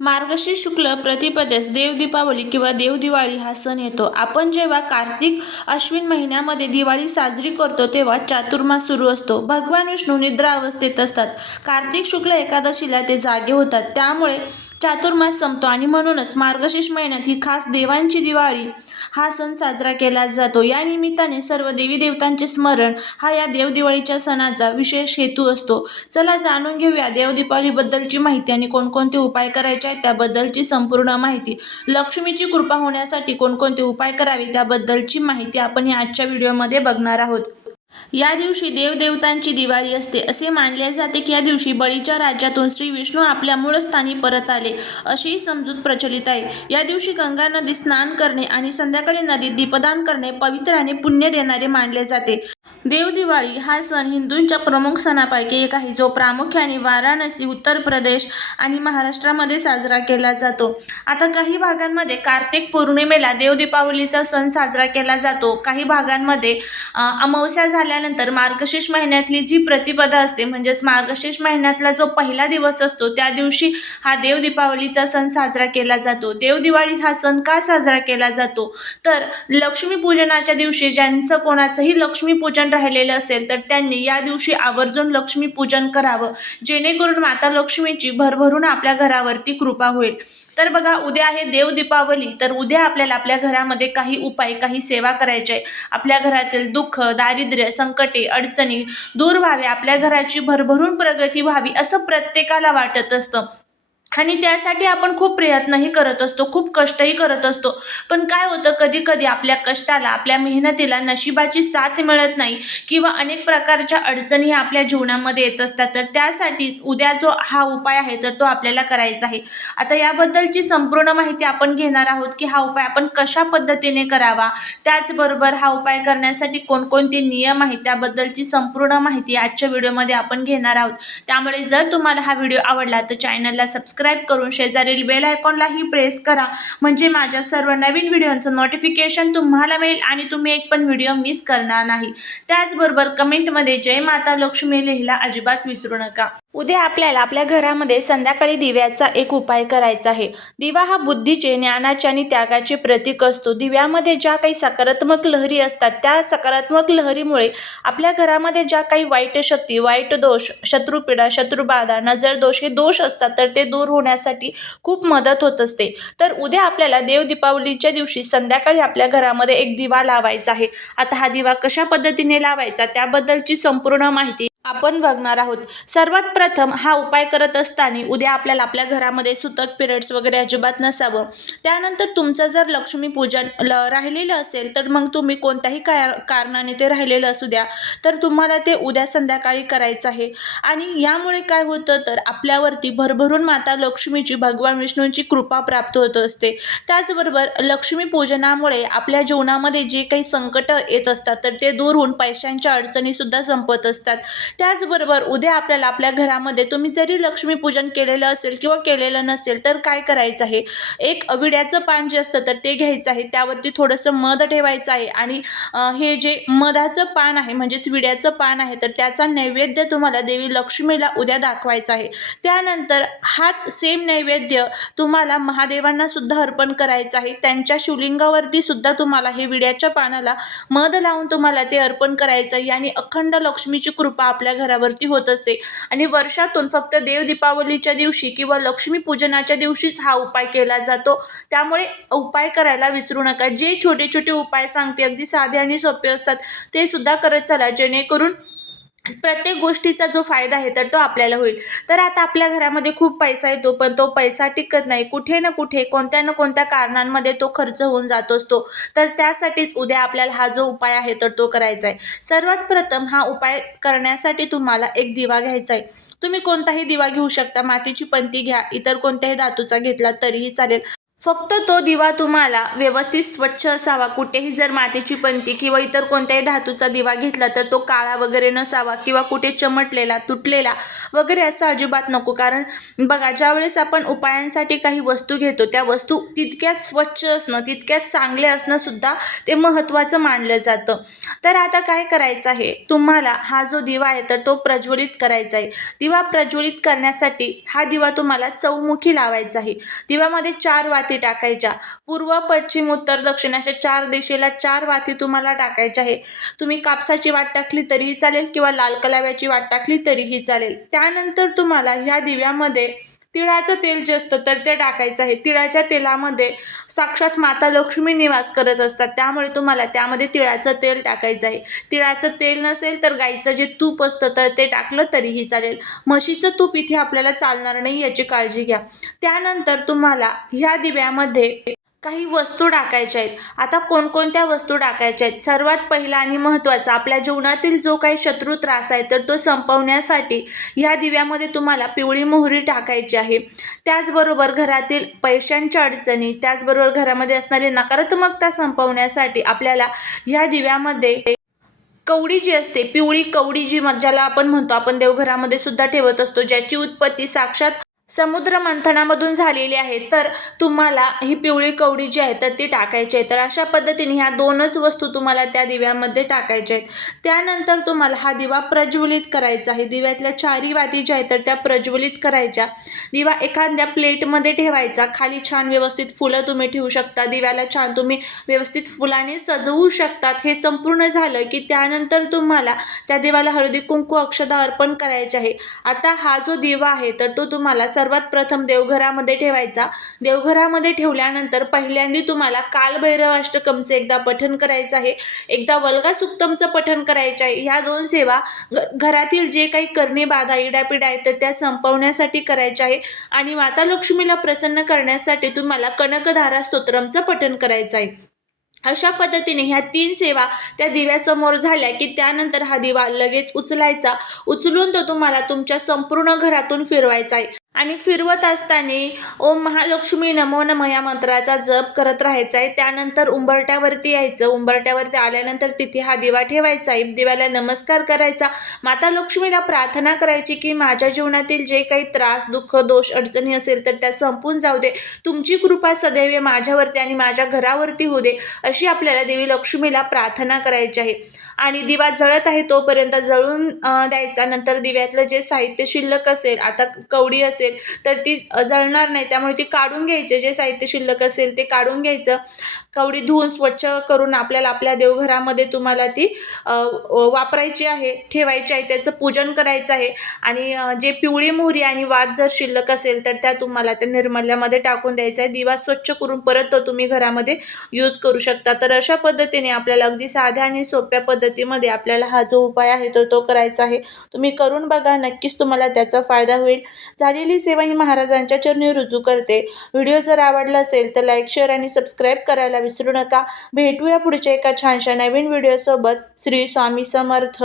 मार्गशीर्ष शुक्ल प्रतिपदेस देव दीपावली किंवा देवदिवाळी हा सण येतो. आपण जेव्हा कार्तिक अश्विन महिन्यामध्ये दिवाळी साजरी करतो तेव्हा चातुर्मास सुरू असतो. भगवान विष्णू निद्रा अवस्थेत असतात. कार्तिक शुक्ल एकादशीला ते जागे होतात. त्यामुळे चातुर्मास संपतो आणि म्हणूनच मार्गशीर्ष महिन्यात ही खास देवांची दिवाळी हा सण साजरा केला जातो. या निमित्ताने सर्व देवी देवतांचे स्मरण हा या देवदिवाळीच्या सणाचा विशेष हेतू असतो. चला जाणून घेऊया देवदिवाळीबद्दलची माहिती आणि कोणकोणते उपाय करायचे आहेत त्याबद्दलची संपूर्ण माहिती. लक्ष्मीची कृपा होण्यासाठी कोणकोणते उपाय करावे त्याबद्दलची माहिती आपण या आजच्या व्हिडिओमध्ये बघणार आहोत. या दिवशी देवदेवतांची दिवाळी असते असे मानले जाते की या दिवशी बळीच्या राज्यातून श्री विष्णू आपल्या मूळ स्थानी परत आले अशी समजूत प्रचलित आहे. या दिवशी गंगा नदीत स्नान करणे आणि संध्याकाळी नदीत दीपदान करणे पवित्र आणि पुण्य देणारे मानले जाते. देव दिवाळी हा सण हिंदूंच्या प्रमुख सणापैकी एक आहे जो प्रामुख्याने वाराणसी उत्तर प्रदेश आणि महाराष्ट्रामध्ये साजरा केला जातो. आता काही भागांमध्ये कार्तिक पौर्णिमेला देवदीपावलीचा सण साजरा केला जातो. काही भागांमध्ये अमावस्या झाल्यानंतर मार्गशीर्ष महिन्यातली जी प्रतिपदा असते म्हणजेच मार्गशीर्ष महिन्यातला जो पहिला दिवस असतो त्या दिवशी हा देवदीपावलीचा सण साजरा केला जातो. देव दिवाळी हा सण का साजरा केला जातो? तर लक्ष्मीपूजनाच्या दिवशी ज्यांचं कोणाचंही लक्ष्मीपूजन राहिलेलं असेल तर त्यांनी या दिवशी आवर्जून लक्ष्मीपूजन करावं. जेणेकरून माता लक्ष्मीची भरभरून आपल्या घरावरती कृपा होईल. तर बघा उद्या आहे देव दीपावली. तर उद्या आपल्याला आपल्या घरामध्ये काही उपाय काही सेवा करायचे आहे. आपल्या घरातील दुःख दारिद्र्य संकटे अडचणी दूर व्हावे. आपल्या घराची भरभरून प्रगती व्हावी असं प्रत्येकाला वाटत असतं. आणि त्यासाठी आपण खूप प्रयत्नही करत असतो खूप कष्टही करत असतो. पण काय होतं कधी कधी आपल्या कष्टाला आपल्या मेहनतीला नशिबाची साथ मिळत नाही किंवा अनेक प्रकारच्या अडचणी आपल्या जीवनामध्ये येत असतात. तर त्यासाठीच उद्या जो हा उपाय आहे तर तो आपल्याला करायचा आहे. आता याबद्दलची संपूर्ण माहिती आपण घेणार आहोत की हा उपाय आपण कशा पद्धतीने करावा? त्याचबरोबर हा उपाय करण्यासाठी कोणकोणते नियम आहेत? त्याबद्दलची संपूर्ण माहिती आजच्या व्हिडिओमध्ये आपण घेणार आहोत. त्यामुळे जर तुम्हाला हा व्हिडिओ आवडला तर चॅनलला सबस्क्राईब करून शेजारील बेल आयकॉनलाही प्रेस करा. म्हणजे माझ्या सर्व नवीन व्हिडिओचं नोटिफिकेशन तुम्हाला मिळेल आणि तुम्ही एक पण व्हिडिओ मिस करणार नाही. त्याचबरोबर कमेंटमध्ये जय माता लक्ष्मी लिहिला अजिबात विसरू नका. उद्या आपल्याला आपल्या घरामध्ये संध्याकाळी दिव्याचा एक उपाय करायचा आहे. दिवा हा बुद्धीचे ज्ञानाचे आणि त्यागाचे प्रतीक असतो. दिव्यामध्ये ज्या काही सकारात्मक लहरी असतात त्या सकारात्मक लहरीमुळे आपल्या घरामध्ये ज्या काही वाईट शक्ती वाईट दोष शत्रुपीडा शत्रुबाधा नजर दोष हे दोष असतात तर ते दूर होण्यासाठी खूप मदत होत असते. तर उद्या आपल्याला देव दीपावलीच्या दिवशी संध्याकाळी आपल्या घरामध्ये एक दिवा लावायचा आहे. आता हा दिवा कशा पद्धतीने लावायचा त्याबद्दलची संपूर्ण माहिती आपण बघणार आहोत. सर्वात प्रथम हा उपाय करत असताना उद्या आपल्याला आपल्या घरामध्ये सुतक पिरियड्स वगैरे अजिबात नसावं. त्यानंतर तुमचं जर लक्ष्मीपूजन ल राहिलेलं असेल तर मग तुम्ही कोणत्याही कार कारणाने ते राहिलेलं असू द्या. तर तुम्हाला ते उद्या संध्याकाळी करायचं आहे. आणि यामुळे काय होतं तर आपल्यावरती भरभरून माता लक्ष्मीची भगवान विष्णूंची कृपा प्राप्त होत असते. त्याचबरोबर लक्ष्मीपूजनामुळे आपल्या जीवनामध्ये जे काही संकट येत असतात तर ते दूर होऊन पैशांच्या अडचणीसुद्धा संपत असतात. त्याचबरोबर उद्या आपल्याला आपल्या घरामध्ये तुम्ही जरी लक्ष्मीपूजन केलेलं असेल किंवा केलेलं नसेल तर काय करायचं आहे? एक विड्याचं पान जे असतं तर ते घ्यायचं आहे. त्यावरती थोडंसं मध ठेवायचं आहे आणि हे जे मधाचं पान आहे म्हणजेच विड्याचं पान आहे तर त्याचा नैवेद्य तुम्हाला देवी लक्ष्मीला उद्या दाखवायचा आहे. त्यानंतर हाच सेम नैवेद्य तुम्हाला महादेवांना सुद्धा अर्पण करायचं आहे. त्यांच्या शिवलिंगावरती सुद्धा तुम्हाला हे विड्याच्या पानाला मध लावून तुम्हाला ते अर्पण करायचं आहे. आणि अखंड लक्ष्मीची कृपा आपल्या आपल्या घरावरती होत असते. आणि वर्षातून फक्त देव दीपावलीच्या दिवशी किंवा लक्ष्मीपूजनाच्या दिवशीच हा उपाय केला जातो. त्यामुळे उपाय करायला विसरू नका. जे छोटे छोटे उपाय सांगते अगदी साधे आणि सोपे असतात ते सुद्धा करत चला. जेणेकरून प्रत्येक गोष्टीचा जो फायदा आहे तर तो आपल्याला होईल. तर आता आपल्या घरामध्ये खूप पैसा येतो पण तो पैसा टिकत नाही. कुठे ना कुठे कोणत्या ना कोणत्या कारणांमध्ये तो खर्च होऊन जात असतो. तर त्यासाठीच उद्या आपल्याला हा जो उपाय आहे तर तो करायचा आहे सर्वात प्रथम हा उपाय करण्यासाठी तुम्हाला एक दिवा घ्यायचा आहे तुम्ही कोणताही दिवा घेऊ शकता. मातीची पंती घ्या. इतर कोणत्याही धातूचा घेतला तरीही चालेल. फक्त तो दिवा तुम्हाला व्यवस्थित स्वच्छ असावा. कुठेही जर मातीची पंती किंवा इतर कोणत्याही धातूचा दिवा घेतला तर तो काळा वगैरे नसावा किंवा कुठे चमटलेला तुटलेला वगैरे असं अजिबात नको. कारण बघा ज्यावेळेस आपण उपायांसाठी काही वस्तू घेतो त्या वस्तू तितक्याच स्वच्छ असणं तितक्याच चांगले असणं सुद्धा ते महत्त्वाचं मानलं जातं. तर आता काय करायचं आहे? तुम्हाला हा जो दिवा आहे तर तो प्रज्वलित करायचा आहे. दिवा प्रज्वलित करण्यासाठी हा दिवा तुम्हाला चौमुखी लावायचा आहे. दिव्यामध्ये चार वाती टाकायच्या. पूर्व पश्चिम उत्तर दक्षिण अशा चार दिशेला चार वाती तुम्हाला टाकायच्या आहे तुम्ही कापसाची वाट टाकली तरीही चालेल किंवा लाल कलाव्याची वाट टाकली तरीही चालेल. त्यानंतर तुम्हाला ह्या दिव्यामध्ये तिळाचं तेल जे असतं तर ते टाकायचं आहे. तिळाच्या तेलामध्ये साक्षात माता लक्ष्मी निवास करत असतात. त्यामुळे तुम्हाला त्यामध्ये तिळाचं तेल टाकायचं आहे. तिळाचं तेल नसेल तर गाईचं जे तूप असतं तर ते टाकलं तरीही चालेल. म्हशीचं तूप इथे आपल्याला चालणार नाही याची काळजी घ्या. त्यानंतर तुम्हाला ह्या दिव्यामध्ये काही वस्तू टाकायच्या आहेत. आता कोणकोणत्या वस्तू टाकायच्या आहेत? सर्वात पहिला आणि महत्त्वाचा आपल्या जीवनातील जो काही शत्रू त्रास आहे तर तो संपवण्यासाठी ह्या दिव्यामध्ये तुम्हाला पिवळी मोहरी टाकायची आहे. त्याचबरोबर घरातील पैशांच्या अडचणी त्याचबरोबर घरामध्ये असणारी नकारात्मकता संपवण्यासाठी आपल्याला ह्या दिव्यामध्ये कवडी जी असते पिवळी कवडी जी म- ज्याला आपण म्हणतो आपण देवघरामध्ये सुद्धा ठेवत असतो ज्याची उत्पत्ती साक्षात समुद्र मंथनामधून झालेली आहे. तर तुम्हाला ही पिवळी कवडी जी आहे तर ती टाकायची आहे. तर अशा पद्धतीने ह्या दोनच वस्तू तुम्हाला त्या दिव्यामध्ये टाकायच्या आहेत. त्यानंतर तुम्हाला हा दिवा प्रज्वलित करायचा आहे. दिव्यातल्या चारी वाती ज्या आहेत तर त्या प्रज्वलित करायच्या. दिवा एखाद्या प्लेटमध्ये ठेवायचा. खाली छान व्यवस्थित फुलं तुम्ही ठेवू शकता. दिव्याला छान तुम्ही व्यवस्थित फुलाने सजवू शकतात. हे संपूर्ण झालं की त्यानंतर तुम्हाला त्या देवाला हळदी कुंकू अक्षदा अर्पण करायचे आहे. आता हा जो दिवा आहे तर तो तुम्हाला सर्वात प्रथम देवघरामध्ये ठेवायचा. देवघरामध्ये ठेवल्यानंतर पहिल्यांदा तुम्हाला कालभैरव अष्टकमचं एकदा पठन करायचं आहे. एकदा वल्गासुक्तमचं पठन करायचं आहे. ह्या दोन सेवा घ घरातील जे काही करणी बाधा इडापिडा आहेत तर त्या संपवण्यासाठी करायच्या आहे. आणि माता लक्ष्मीला प्रसन्न करण्यासाठी तुम्हाला कनकधारा स्तोत्रमचं पठन करायचं आहे. अशा पद्धतीने ह्या तीन सेवा त्या दिव्यासमोर झाल्या की त्यानंतर हा दिवा लगेच उचलायचा. उचलून तो तुम्हाला तुमच्या संपूर्ण घरातून फिरवायचा आहे. आणि फिरवत असताना ओम महालक्ष्मी नमो नम या मंत्राचा जप करत राहायचा आहे. त्यानंतर उंबरट्यावरती यायचं. उंबरट्यावरती आल्यानंतर तिथे हा दिवा ठेवायचा आहे. दिव्याला नमस्कार करायचा. माता लक्ष्मीला प्रार्थना करायची की माझ्या जीवनातील जे काही त्रास दुःख दोष अडचणी असेल तर त्या संपून जाऊ दे. तुमची कृपा सदैव माझ्यावरती आणि माझ्या घरावरती होऊ दे अशी आपल्याला देवी लक्ष्मीला प्रार्थना करायची आहे. आणि दिवा जळत आहे तोपर्यंत जळून द्यायचा. नंतर दिव्यातलं जे साहित्य शिल्लक असेल आता कवडी असेल तर ती जळणार नाही. त्यामुळे ती काढून घ्यायचे जे साहित्य शिल्लक असेल ते काढून घ्यायचं. कवडी धुवून स्वच्छ करून आपल्याला आपल्या देवघरामध्ये तुम्हाला ती वापरायची आहे ठेवायची आहे त्याचं पूजन करायचं आहे. आणि जे पिवळी मोहरी आणि वाद जर शिल्लक असेल तर त्या तुम्हाला त्या निर्मल्यामध्ये टाकून द्यायचं आहे. दिवा स्वच्छ करून परत तो तुम्ही घरामध्ये यूज करू शकता. तर अशा पद्धतीने आपल्याला अगदी साध्या आणि सोप्या पद्धतीमध्ये आपल्याला हा जो उपाय आहे तो तो करायचा आहे. तुम्ही करून बघा नक्कीच तुम्हाला त्याचा फायदा होईल. झालेली सेवा ही महाराजांच्या चरणी रुजू करते. व्हिडिओ जर आवडला असेल तर लाईक शेअर आणि सबस्क्राईब करायला विसरू नका. भेटूया पुढच्या एका छानशा नवीन व्हिडिओसोबत श्री स्वामी समर्थ.